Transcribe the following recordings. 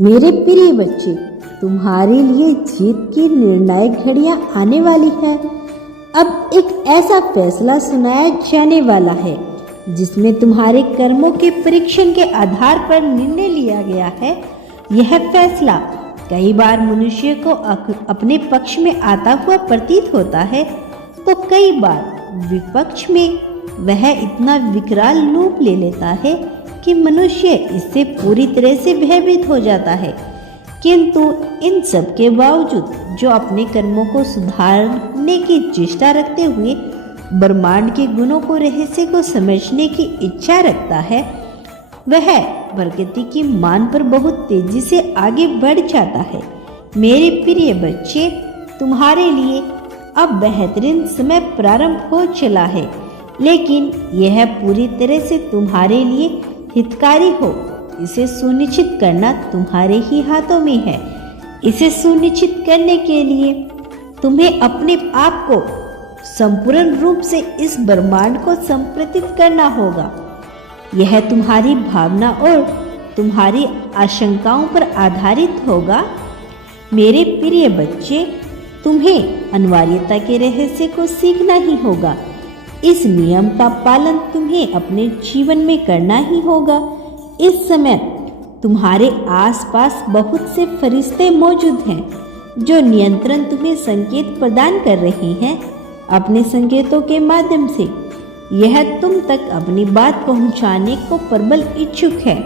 मेरे प्रिय बच्चे, तुम्हारे लिए जीत की निर्णायक घड़ियां आने वाली है। अब एक ऐसा फैसला सुनाया जाने वाला है जिसमें तुम्हारे कर्मों के परीक्षण के आधार पर निर्णय लिया गया है। यह फैसला कई बार मनुष्य को अपने पक्ष में आता हुआ प्रतीत होता है, तो कई बार विपक्ष में वह इतना विकराल रूप ले लेता है कि मनुष्य इससे पूरी तरह से भयभीत हो जाता है। किंतु इन सब के बावजूद जो अपने कर्मों को सुधारने की चेष्टा रखते हुए ब्रह्मांड के गुणों को, रहस्य को समझने की इच्छा रखता है, वह प्रकृति की मान पर बहुत तेजी से आगे बढ़ जाता है। मेरे प्रिय बच्चे, तुम्हारे लिए अब बेहतरीन समय प्रारंभ हो चला है, लेकिन यह पूरी तरह से तुम्हारे लिए हितकारी हो, इसे सुनिश्चित करना तुम्हारे ही हाथों में है। इसे सुनिश्चित करने के लिए तुम्हें अपने आप को संपूर्ण रूप से इस ब्रह्मांड को समर्पित करना होगा। यह तुम्हारी भावना और तुम्हारी आशंकाओं पर आधारित होगा। मेरे प्रिय बच्चे, तुम्हें अनिवार्यता के रहस्य को सीखना ही होगा। इस नियम का पालन तुम्हें अपने जीवन में करना ही होगा। इस समय तुम्हारे आसपास बहुत से फरिश्ते मौजूद हैं जो नियंत्रण तुम्हें संकेत प्रदान कर रहे हैं। अपने संकेतों के माध्यम से यह तुम तक अपनी बात पहुंचाने को प्रबल इच्छुक है,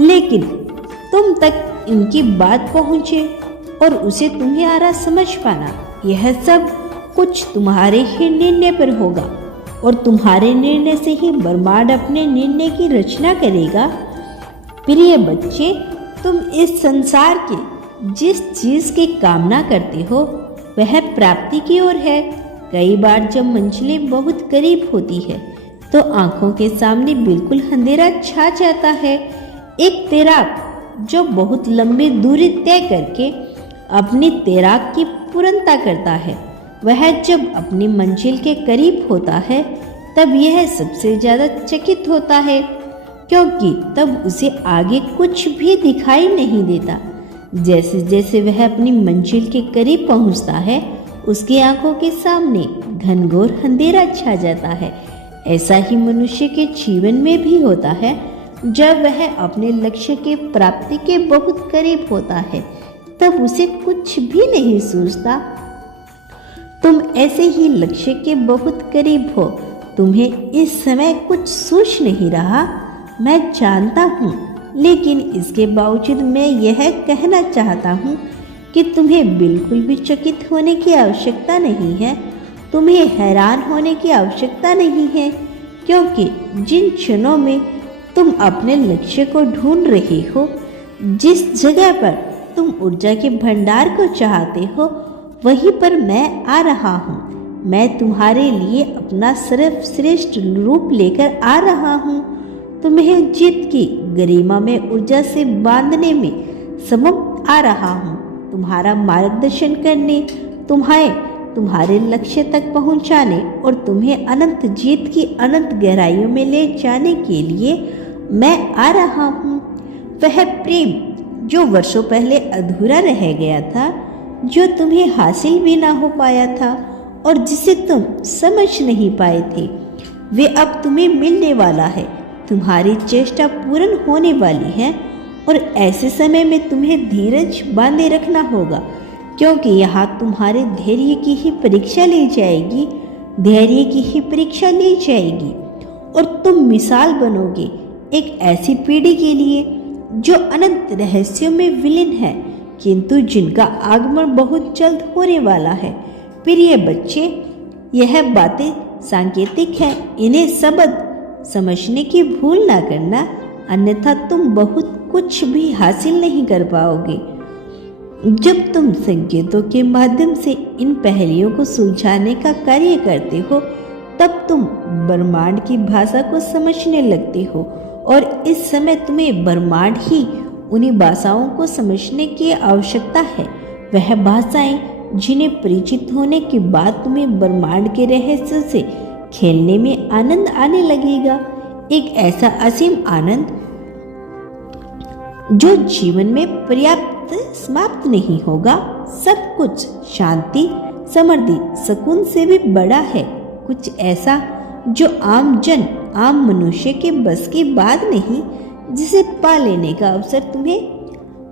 लेकिन तुम तक इनकी बात पहुंचे और उसे तुम्हें आरा समझ पाना, यह सब कुछ तुम्हारे ही निर्णय पर होगा और तुम्हारे निर्णय से ही ब्रह्मांड अपने निर्णय की रचना करेगा। प्रिय बच्चे, तुम इस संसार के जिस चीज की कामना करते हो वह प्राप्ति की ओर है। कई बार जब मंजिलें बहुत करीब होती है तो आंखों के सामने बिल्कुल अंधेरा छा जाता है। एक तैराक जो बहुत लंबी दूरी तय करके अपनी तैराक की पूर्णता करता है, वह जब अपनी मंजिल के करीब होता है तब यह सबसे ज्यादा चकित होता है, क्योंकि तब उसे आगे कुछ भी दिखाई नहीं देता। जैसे जैसे वह अपनी मंजिल के करीब पहुंचता है, उसकी आंखों के सामने घनघोर अंधेरा छा जाता है। ऐसा ही मनुष्य के जीवन में भी होता है। जब वह अपने लक्ष्य के प्राप्ति के बहुत करीब होता है, तब उसे कुछ भी नहीं सूझता। तुम ऐसे ही लक्ष्य के बहुत करीब हो। तुम्हें इस समय कुछ सूझ नहीं रहा, मैं जानता हूँ, लेकिन इसके बावजूद मैं यह कहना चाहता हूँ कि तुम्हें बिल्कुल भी चकित होने की आवश्यकता नहीं है। तुम्हें हैरान होने की आवश्यकता नहीं है, क्योंकि जिन क्षणों में तुम अपने लक्ष्य को ढूंढ रहे हो, जिस जगह पर तुम ऊर्जा के भंडार को चाहते हो, वहीं पर मैं आ रहा हूँ। मैं तुम्हारे लिए अपना सर्वश्रेष्ठ रूप लेकर आ रहा हूँ। तुम्हें जीत की गरिमा में ऊर्जा से बांधने में समर्थ आ रहा हूँ। तुम्हारा मार्गदर्शन करने, तुम्हारे लक्ष्य तक पहुँचाने और तुम्हें अनंत जीत की अनंत गहराइयों में ले जाने के लिए मैं आ रहा हूँ। वह प्रेम जो वर्षों पहले अधूरा रह गया था, जो तुम्हें हासिल भी ना हो पाया था और जिसे तुम समझ नहीं पाए थे, वे अब तुम्हें मिलने वाला है। तुम्हारी चेष्टा पूर्ण होने वाली है और ऐसे समय में तुम्हें धीरज बांधे रखना होगा, क्योंकि यहाँ तुम्हारे धैर्य की ही परीक्षा ली जाएगी। धैर्य की ही परीक्षा ली जाएगी और तुम मिसाल बनोगे एक ऐसी पीढ़ी के लिए जो अनंत रहस्यों में विलीन है, किंतु जिनका आगमन बहुत जल्द होने वाला है। प्रिय बच्चे, यह बातें सांकेतिक है, इन्हें शब्द समझने की भूल ना करना, अन्यथा तुम बहुत कुछ भी हासिल नहीं कर पाओगे। जब तुम संकेतों के माध्यम से इन पहेलियों को सुलझाने का कार्य करते हो, तब तुम ब्रह्मांड की भाषा को समझने लगते हो और इस समय तुम्हें ब्रह्मांड ही उन्हीं भाषाओं को समझने की आवश्यकता है। वह भाषाएं जिन्हें परिचित होने के बाद तुम्हें ब्रह्मांड के रहस्य से खेलने में आनंद आने लगेगा। एक ऐसा असीम आनंद जो जीवन में पर्याप्त समाप्त नहीं होगा। सब कुछ शांति, समृद्धि, सुकून से भी बड़ा है। कुछ ऐसा जो आम जन, आम मनुष्य के बस की बात नहीं, जिसे पा लेने का अवसर तुम्हें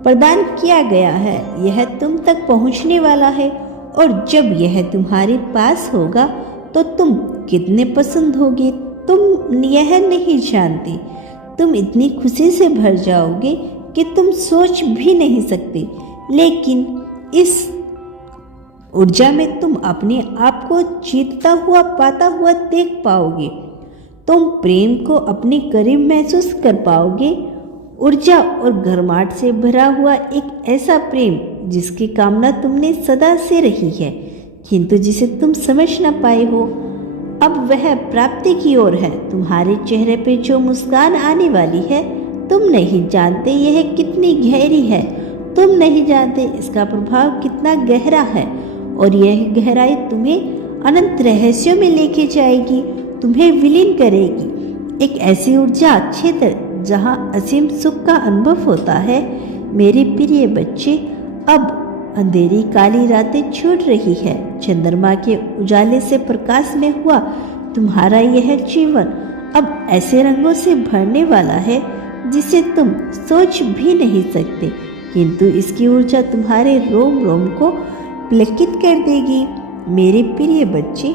प्रदान किया गया है। यह तुम तक पहुंचने वाला है और जब यह तुम्हारे पास होगा तो तुम कितने पसंद होगे तुम यह नहीं जानते। तुम इतनी खुशी से भर जाओगे कि तुम सोच भी नहीं सकते। लेकिन इस ऊर्जा में तुम अपने आप को जीतता हुआ, पाता हुआ देख पाओगे। तुम प्रेम को अपने करीब महसूस कर पाओगे। ऊर्जा और गर्माहट से भरा हुआ एक ऐसा प्रेम जिसकी कामना तुमने सदा से रही है, किंतु जिसे तुम समझ न पाए हो। अब वह प्राप्ति की ओर है। तुम्हारे चेहरे पे जो मुस्कान आने वाली है, तुम नहीं जानते यह कितनी गहरी है। तुम नहीं जानते इसका प्रभाव कितना गहरा है और यह गहराई तुम्हें अनंत रहस्यों में लेके जाएगी, तुम्हें विलीन करेगी। एक ऐसी ऊर्जा क्षेत्र जहाँ असीम सुख का अनुभव होता है। मेरे प्रिय बच्चे, अब अंधेरी काली रातें छूट रही है। चंद्रमा के उजाले से प्रकाश में हुआ तुम्हारा यह जीवन अब ऐसे रंगों से भरने वाला है जिसे तुम सोच भी नहीं सकते, किंतु इसकी ऊर्जा तुम्हारे रोम रोम को पुलकित कर देगी। मेरे प्रिय बच्चे,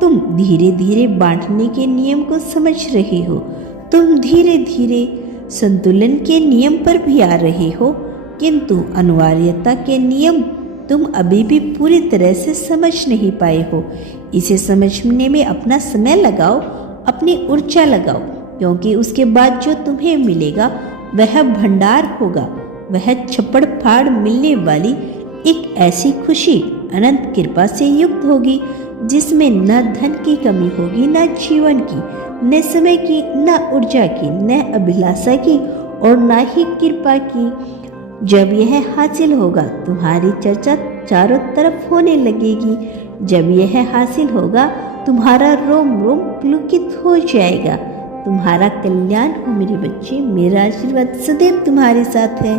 तुम धीरे धीरे बांटने के नियम को समझ रहे हो। तुम धीरे धीरे संतुलन के नियम पर भी आ रहे हो, किंतु अनिवार्यता के नियम तुम अभी भी पूरी तरह से समझ नहीं पाए हो। इसे समझने में अपना समय लगाओ, अपनी ऊर्जा लगाओ, क्योंकि उसके बाद जो तुम्हें मिलेगा वह भंडार होगा। वह छप्पड़ फाड़ मिलने वाली एक ऐसी खुशी अनंत कृपा से युक्त होगी जिसमें न धन की कमी होगी, न जीवन की, न समय की, न ऊर्जा की, न अभिलाषा की और न ही कृपा की। जब यह हासिल होगा तुम्हारी चर्चा चारों तरफ होने लगेगी। जब यह हासिल होगा तुम्हारा रोम रोम पुलकित हो जाएगा। तुम्हारा कल्याण हो मेरे बच्चे। मेरा आशीर्वाद सदैव तुम्हारे साथ है।